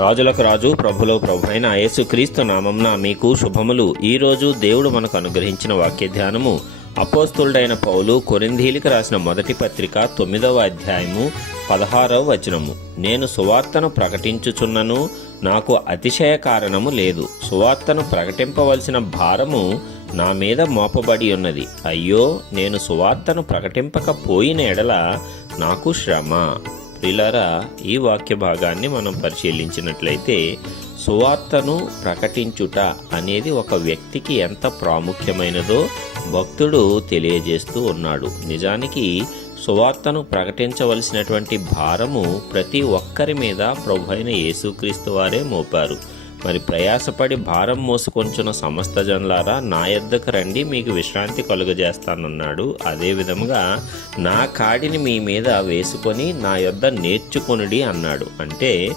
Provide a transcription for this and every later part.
రాజులకు రాజు ప్రభులో ప్రభు అయిన యేసుక్రీస్తు నామంన మీకు శుభములు. ఈరోజు దేవుడు మనకు అనుగ్రహించిన వాక్య ధ్యానము. అపోస్తులుడైన పౌలు కొరింధీలికి రాసిన మొదటి పత్రిక తొమ్మిదవ అధ్యాయము పదహారవ వచనము. నేను సువార్తను ప్రకటించుచున్నను నాకు అతిశయ కారణము లేదు. సువార్తను ప్రకటింపవలసిన భారము నా మీద మోపబడి ఉన్నది. అయ్యో నేను సువార్తను ప్రకటింపకపోయిన ఎడల నాకు శ్రమ. ప్రిలరా ఈ వాక్య భాగాన్ని మనం పరిశీలించినట్లయితే సువార్తను ప్రకటించుట అనేది ఒక వ్యక్తికి ఎంత ప్రాముఖ్యమైనదో భక్తుడు తెలియజేస్తూ ఉన్నాడు. నిజానికి సువార్తను ప్రకటించవలసినటువంటి భారము ప్రతి ఒక్కరి మీద ప్రభు అయిన యేసుక్రీస్తు వారే మోపారు. మరి ప్రయాసపడి భారం మోసుకొంచున్న సమస్త జనులారా నా యొద్దకు రండి మీకు విశ్రాంతి కలుగజేస్తానన్నాడు. అదే విధముగా నా కాడిని మీ మీద వేసుకొని నా యొద్ద నేర్చుకొనుడి అన్నాడు. అంటే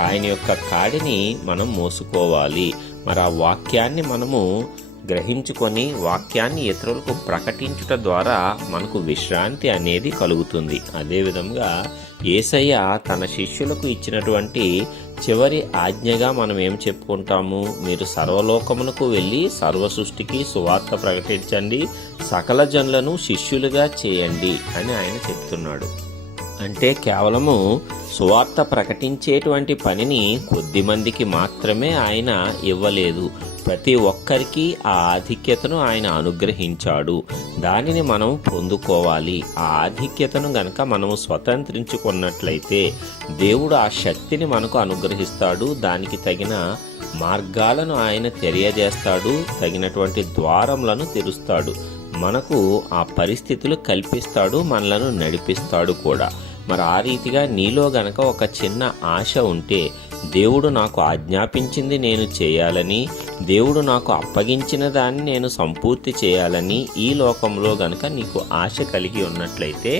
ఆయన యొక్క కాడిని మనం మోసుకోవాలి. మరి ఆ వాక్యాన్ని మనము గ్రహించుకొని వాక్యాన్ని ఇతరులకు ప్రకటించుట ద్వారా మనకు విశ్రాంతి అనేది కలుగుతుంది. అదేవిధంగా ఏసయ్య తన శిష్యులకు ఇచ్చినటువంటి చివరి ఆజ్ఞగా మనం ఏం చెప్పుకుంటాము? మీరు సర్వలోకమునకు వెళ్ళి సర్వ సృష్టికి సువార్త ప్రకటించండి సకల జనులను శిష్యులుగా చేయండి అని ఆయన చెప్తున్నాడు. అంటే కేవలము సువార్త ప్రకటించేటువంటి పనిని కొద్ది మందికి మాత్రమే ఆయన ఇవ్వలేదు. ప్రతి ఒక్కరికి ఆ ఆధిక్యతను ఆయన అనుగ్రహించాడు. దానిని మనం పొందుకోవాలి. ఆ ఆధిక్యతను గనక మనము స్వతంత్రించుకున్నట్లయితే దేవుడు ఆ శక్తిని మనకు అనుగ్రహిస్తాడు. దానికి తగిన మార్గాలను ఆయన తెలియజేస్తాడు. తగినటువంటి ద్వారములను తెరుస్తాడు. మనకు ఆ పరిస్థితులు కల్పిస్తాడు. మనలను నడిపిస్తాడు కూడా. మరి ఆ రీతిగా నీలో గనక ఒక చిన్న ఆశ ఉంటే దేవుడు నాకు ఆజ్ఞాపించింది నేను చేయాలని దేవుడు నాకు అప్పగించిన దాన్ని నేను సంపూర్తి చేయాలని ఈ లోకంలో గనక నీకు ఆశ కలిగి ఉన్నట్లయితే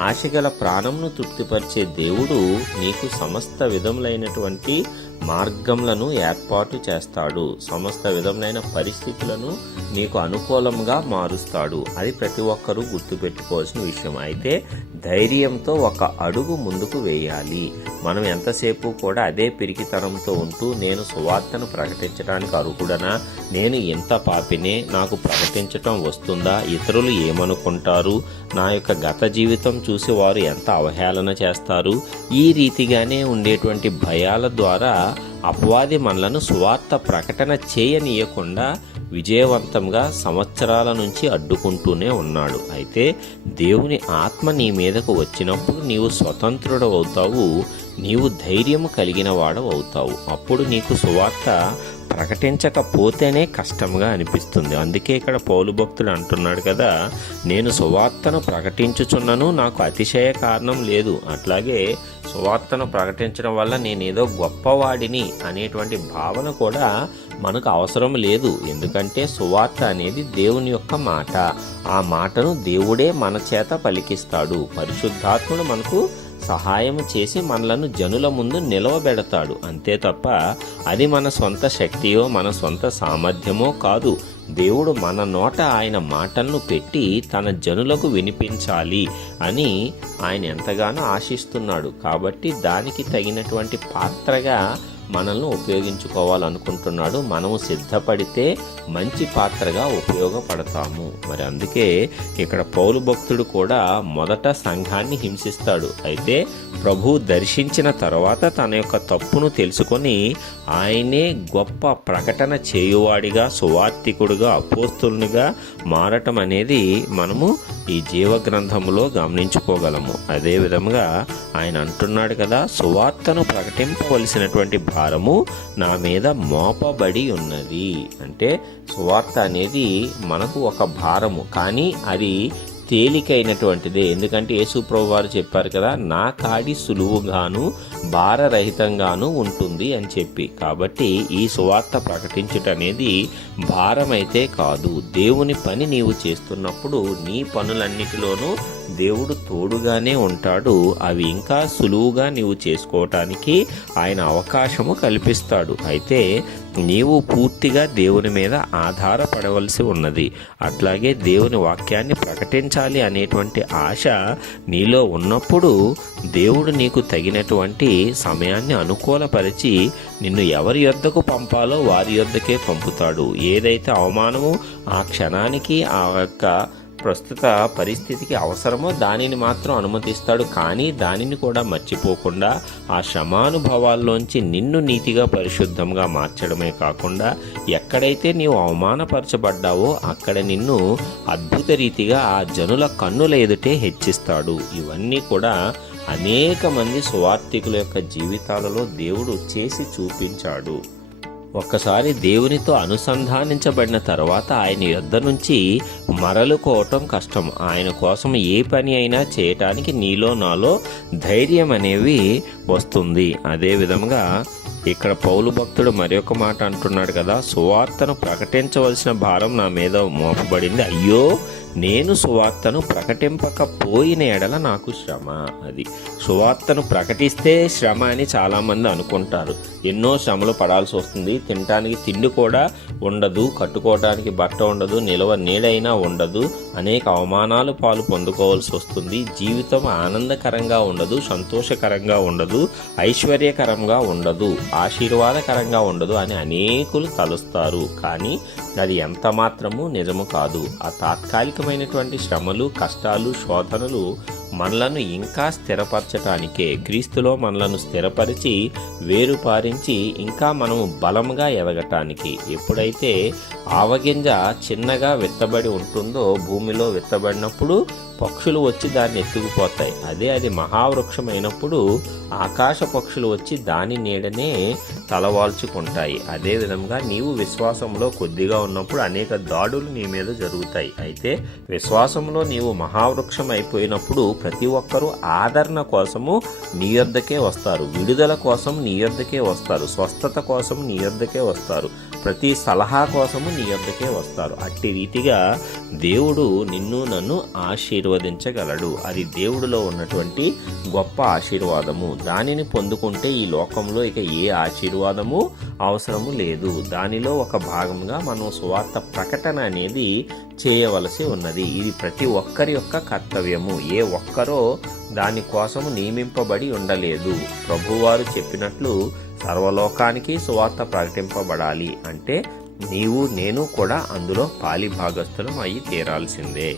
ఆశ గల ప్రాణంను తృప్తిపరిచే దేవుడు నీకు సమస్త విధములైనటువంటి మార్గములను ఏర్పాటు చేస్తాడు. సమస్త విధమైన పరిస్థితులను నీకు అనుకూలంగా మారుస్తాడు. అది ప్రతి ఒక్కరూ గుర్తుపెట్టుకోవాల్సిన విషయం. అయితే ధైర్యంతో ఒక అడుగు ముందుకు వేయాలి. మనం ఎంతసేపు కూడా అదే పిరికితనంతో ఉంటూ నేను సువార్తను ప్రకటించడానికి అర్హుడనా? నేను ఎంత పాపినే నాకు ప్రకటించటం వస్తుందా? ఇతరులు ఏమనుకుంటారు? నా యొక్క గత జీవితం చూసి వారు ఎంత అవహేళన చేస్తారు? ఈ రీతిగానే ఉండేటువంటి భయాల ద్వారా అపవాది మనలను సువార్త ప్రకటన చేయనీయకుండా విజయవంతంగా సంవత్సరాల నుంచి అడ్డుకుంటూనే ఉన్నాడు. అయితే దేవుని ఆత్మ నీ మీదకు వచ్చినప్పుడు నీవు స్వతంత్రుడు అవుతావు నీవు ధైర్యము కలిగిన వాడవు అవుతావు. అప్పుడు నీకు సువార్త ప్రకటించకపోతేనే కష్టంగా అనిపిస్తుంది. అందుకే ఇక్కడ పౌలు భక్తుడు అంటున్నాడు కదా నేను సువార్తను ప్రకటించుచున్నను నాకు అతిశయ కారణం లేదు. అట్లాగే సువార్తను ప్రకటించడం వల్ల నేనేదో గొప్పవాడిని అనేటువంటి భావన కూడా మనకు అవసరం లేదు. ఎందుకంటే సువార్త అనేది దేవుని యొక్క మాట. ఆ మాటను దేవుడే మన చేత పలికిస్తాడు. పరిశుద్ధాత్ముడు మనకు సహాయం చేసి మనలను జనుల ముందు నిలవబెడతాడు. అంతే తప్ప అది మన సొంత శక్తియో మన సొంత సామర్థ్యమో కాదు. దేవుడు మన నోట ఆయన మాటలను పెట్టి తన జనులకు వినిపించాలి అని ఆయన ఎంతగానో ఆశిస్తున్నాడు. కాబట్టి దానికి తగినటువంటి పాత్రగా మనల్ని ఉపయోగించుకోవాలనుకుంటున్నాడు. మనము సిద్ధపడితే మంచి పాత్రగా ఉపయోగపడతాము. మరి అందుకే ఇక్కడ పౌలు భక్తుడు కూడా మొదట సంఘాన్ని హింసిస్తాడు. అయితే ప్రభు దర్శించిన తర్వాత తన యొక్క తప్పును తెలుసుకొని ఆయనే గొప్ప ప్రకటన చేయువాడిగా సువార్థికుడుగా అపోస్తులునిగా మారటం అనేది మనము ఈ జీవ గ్రంథములో గమనించుకోగలము. అదే విధముగా ఆయన అంటున్నాడు కదా సువార్తను ప్రకటింపవలసినటువంటి భారము నా మీద మోపబడి ఉన్నది. అంటే సువార్త అనేది మనకు ఒక భారము కానీ అది తేలికైనటువంటిదే. ఎందుకంటే యేసుప్రభు వారు చెప్పారు కదా నా కాడి సులువుగాను భారరహితంగాను ఉంటుంది అని చెప్పి. కాబట్టి ఈ సువార్త ప్రకటించుట అనేది భారమైతే కాదు. దేవుని పని నీవు చేస్తున్నప్పుడు నీ పనులన్నిటిలోనూ దేవుడు తోడుగానే ఉంటాడు. అవి ఇంకా సులువుగా నీవు చేసుకోవటానికి ఆయన అవకాశము కల్పిస్తాడు. అయితే నీవు పూర్తిగా దేవుని మీద ఆధారపడవలసి ఉన్నది. అట్లాగే దేవుని వాక్యాన్ని ప్రకటించాలి అనేటువంటి ఆశ నీలో ఉన్నప్పుడు దేవుడు నీకు తగినటువంటి సమయాన్ని అనుకూలపరిచి నిన్ను ఎవరి యొద్దకు పంపాలో వారి యొద్దకే పంపుతాడు. ఏదైతే అవమానమో ఆ క్షణానికి ఆ యొక్క ప్రస్తుత పరిస్థితికి అవసరమో దానిని మాత్రం అనుమతిస్తాడు. కానీ దానిని కూడా మర్చిపోకుండా ఆ శ్రమానుభవాల్లోంచి నిన్ను నీతిగా పరిశుద్ధంగా మార్చడమే కాకుండా ఎక్కడైతే నీవు అవమానపరచబడ్డావో అక్కడ నిన్ను అద్భుత రీతిగా ఆ జనుల కన్నుల ఎదుటే హెచ్చిస్తాడు. ఇవన్నీ కూడా అనేక మంది సువార్థికుల యొక్క జీవితాలలో దేవుడు చేసి చూపించాడు. ఒక్కసారి దేవునితో అనుసంధానించబడిన తర్వాత ఆయన యొద్ద నుంచి మరలుకోవటం కష్టం. ఆయన కోసం ఏ పని అయినా చేయటానికి నీలో నాలో ధైర్యం అనేవి వస్తుంది. అదే విధంగా ఇక్కడ పౌలు భక్తుడు మరొక మాట అంటున్నాడు కదా సువార్తను ప్రకటించవలసిన భారం నా మీద మోపబడింది. అయ్యో నేను సువార్తను ప్రకటింపకపోయిన ఎడల నాకు శ్రమ అది. సువార్తను ప్రకటిస్తే శ్రమ అని చాలామంది అనుకుంటారు. ఎన్నో శ్రమలు పడాల్సి వస్తుంది. తినటానికి తిండి కూడా ఉండదు కట్టుకోవడానికి బట్ట ఉండదు నిలవ నీడైనా ఉండదు. అనేక అవమానాలు పాలు పొందుకోవాల్సి వస్తుంది. జీవితం ఆనందకరంగా ఉండదు సంతోషకరంగా ఉండదు ఐశ్వర్యకరంగా ఉండదు. ఆశీర్వాదకరంగా ఉండదు అని అనేకులు తలుస్తారు. కానీ అది ఎంత మాత్రము నిజము కాదు. ఆ తాత్కాలికమైనటువంటి శ్రమలు కష్టాలు శోధనలు మనలను ఇంకా స్థిరపరచటానికే క్రీస్తులో మనలను స్థిరపరిచి వేరుపారించి ఇంకా మనము బలంగా ఎదగటానికి ఎప్పుడైతే ఆవగింజ చిన్నగా విత్తబడి ఉంటుందో భూమిలో విత్తబడినప్పుడు పక్షులు వచ్చి దాన్ని ఎత్తుకుపోతాయి. అదే అది మహావృక్షమైనప్పుడు ఆకాశ పక్షులు వచ్చి దాని నీడనే తలవాల్చుకుంటాయి. అదేవిధంగా నీవు విశ్వాసంలో కొద్దిగా ఉన్నప్పుడు అనేక దాడులు నీ మీద జరుగుతాయి. అయితే విశ్వాసంలో నీవు మహావృక్షం అయిపోయినప్పుడు ప్రతి ఒక్కరూ ఆదరణ కోసము నీ యొద్దకే వస్తారు. విడుదల కోసం నీ యొద్దకే వస్తారు. స్వస్థత కోసం నీ యొద్దకే వస్తారు. ప్రతి సలహా కోసము నీ యొద్దకే వస్తారు. అట్టి రీతిగా దేవుడు నిన్ను నన్ను ఆశీర్వదించగలడు. అది దేవుడిలో ఉన్నటువంటి గొప్ప ఆశీర్వాదము. దానిని పొందుకుంటే ఈ లోకంలో ఇక ఏ ఆశీర్వాదము అవసరము లేదు. దానిలో ఒక భాగంగా మనం సువార్త ప్రకటన అనేది చేయవలసి ఉన్నది. ఇది ప్రతి ఒక్కరి యొక్క కర్తవ్యము. ఏ ఒక్కరో దానికోసము నియమింపబడి ఉండలేదు. ప్రభువారు చెప్పినట్లు సర్వలోకానికి సువార్త ప్రకటింపబడాలి అంటే నీవు నేను కూడా అందులో పాలి భాగస్థులం అయి తీరాల్సిందే.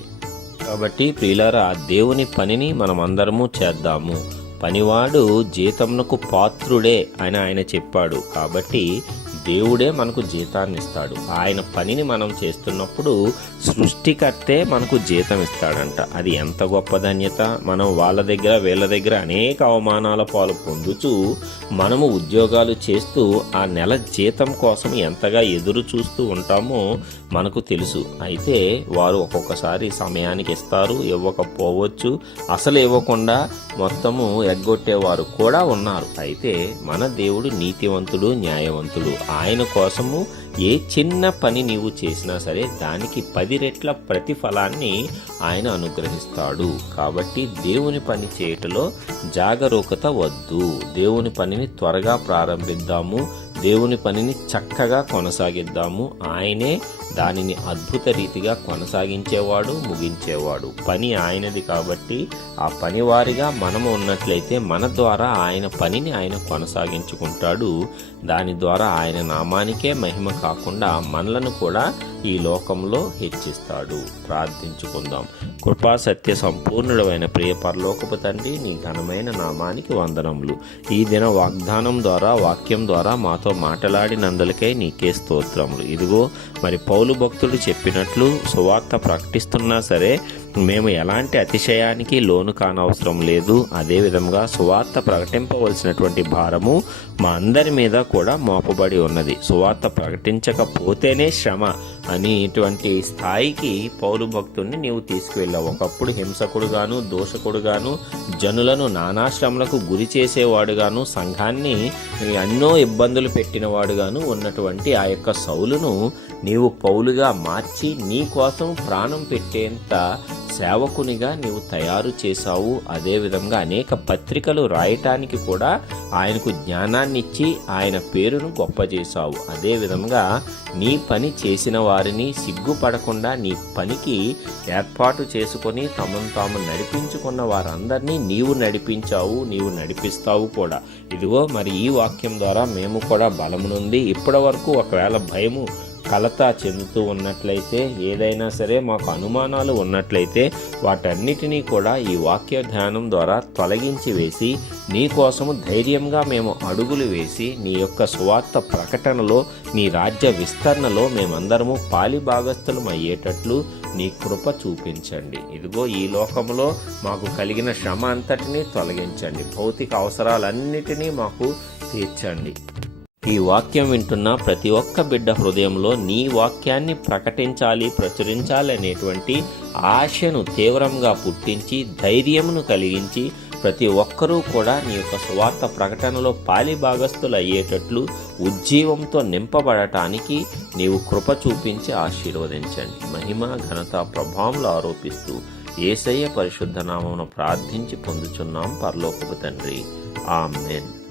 కాబట్టి ప్రియులారా దేవుని పనిని మనం అందరము చేద్దాము. పనివాడు జీతమునకు పాత్రుడే అని ఆయన చెప్పాడు. కాబట్టి దేవుడే మనకు జీతాన్ని ఇస్తాడు ఆయన పనిని మనం చేస్తున్నప్పుడు సృష్టికర్తే మనకు జీతం ఇస్తాడంట అది ఎంత గొప్ప ధన్యత? మనం వాళ్ళ దగ్గర వీళ్ళ దగ్గర అనేక అవమానాల పాలు పొందుతూ మనము ఉద్యోగాలు చేస్తూ ఆ నెల జీతం కోసం ఎంతగా ఎదురు చూస్తూ ఉంటామో మనకు తెలుసు. అయితే వారు ఒక్కొక్కసారి సమయానికి ఇస్తారు ఇవ్వకపోవచ్చు అసలు ఇవ్వకుండా మొత్తము ఎగ్గొట్టేవారు కూడా ఉన్నారు. అయితే మన దేవుడు నీతివంతుడు న్యాయవంతుడు. ఆయన కోసము ఏ చిన్న పని నీవు చేసినా సరే దానికి పది రెట్ల ప్రతిఫలాన్ని ఆయన అనుగ్రహిస్తాడు. కాబట్టి దేవుని పని చేయటలో జాగరూకత వద్దు. దేవుని పనిని త్వరగా ప్రారంభిద్దాము. దేవుని పనిని చక్కగా కొనసాగిద్దాము. ఆయనే దానిని అద్భుత రీతిగా కొనసాగించేవాడు ముగించేవాడు. పని ఆయనది కాబట్టి ఆ పనివారిగా మనము ఉన్నట్లయితే మన ద్వారా ఆయన పనిని ఆయన కొనసాగించుకుంటాడు. దాని ద్వారా ఆయన నామానికే మహిమ కాకుండా మనలను కూడా ఈ లోకంలో హెచ్చిస్తాడు. ప్రార్థించుకుందాం. కృపా సత్య సంపూర్ణుడమైన ప్రియ పరలోకపు తండ్రి నీ ఘనమైన నామానికి వందనములు. ఈ దిన వాగ్దానం ద్వారా వాక్యం ద్వారా మాతో మాట్లాడినందులకై నీకే స్తోత్రములు. ఇదిగో మరి పౌలు భక్తుడు చెప్పినట్లు సువార్త ప్రకటిస్తున్నా సరే మేము ఎలాంటి అతిశయానికి లోను కానవసరం లేదు. అదేవిధంగా సువార్త ప్రకటింపవలసినటువంటి భారము మా అందరి మీద కూడా మోపబడి ఉన్నది. సువార్త ప్రకటించకపోతేనే శ్రమ అనేటువంటి స్థాయికి పౌరు భక్తుడిని నీవు తీసుకువెళ్ళావు. ఒకప్పుడు హింసకుడుగాను దోషకుడుగాను జనులను నానాశ్రమలకు గురి చేసేవాడుగాను సంఘాన్ని ఎన్నో ఇబ్బందులు పెట్టినవాడుగాను ఉన్నటువంటి ఆ యొక్క సౌలును నీవు పౌలుగా మార్చి నీ కోసం ప్రాణం పెట్టేంత సేవకునిగా నీవు తయారు చేశావు. అదేవిధంగా అనేక పత్రికలు రాయటానికి కూడా ఆయనకు జ్ఞానాన్ని ఇచ్చి ఆయన పేరును గొప్ప చేశావు అదేవిధంగా నీ పని చేసిన వారిని సిగ్గుపడకుండా నీ పనికి ఏర్పాటు చేసుకొని తమను తాము నడిపించుకున్న వారందరినీ నీవు నడిపించావు నీవు నడిపిస్తావు కూడా. ఇదిగో మరి ఈ వాక్యం ద్వారా మేము కూడా బలము నుండి ఇప్పటి వరకు ఒకవేళ భయము కలత చెందుతూ ఉన్నట్లయితే ఏదైనా సరే మాకు అనుమానాలు ఉన్నట్లయితే వాటన్నిటినీ కూడా ఈ వాక్య ధ్యానం ద్వారా తొలగించి వేసి నీ కోసము ధైర్యంగా మేము అడుగులు వేసి నీ యొక్క సువార్త ప్రకటనలో నీ రాజ్య విస్తరణలో మేమందరము పాలి భాగస్థలం అయ్యేటట్లు నీ కృప చూపించండి. ఇదిగో ఈ లోకంలో మాకు కలిగిన శ్రమ అంతటినీ తొలగించండి. భౌతిక అవసరాలన్నిటినీ మాకు తీర్చండి. ఈ వాక్యం వింటున్న ప్రతి ఒక్క బిడ్డ హృదయంలో నీ వాక్యాన్ని ప్రకటించాలి ప్రచురించాలి అనేటువంటి ఆశను తీవ్రంగా పుట్టించి ధైర్యమును కలిగించి ప్రతి ఒక్కరూ కూడా నీ యొక్క సువార్త ప్రకటనలో పాలి భాగస్థులు అయ్యేటట్లు ఉజ్జీవంతో నింపబడటానికి నీవు కృప చూపించి ఆశీర్వదించండి. మహిమ ఘనత ప్రభావంలో ఆరోపిస్తూ ఏసయ్య పరిశుద్ధ నామమును ప్రార్థించి పొందుచున్నాం. పరలోకపు తండ్రి. ఆమెన్.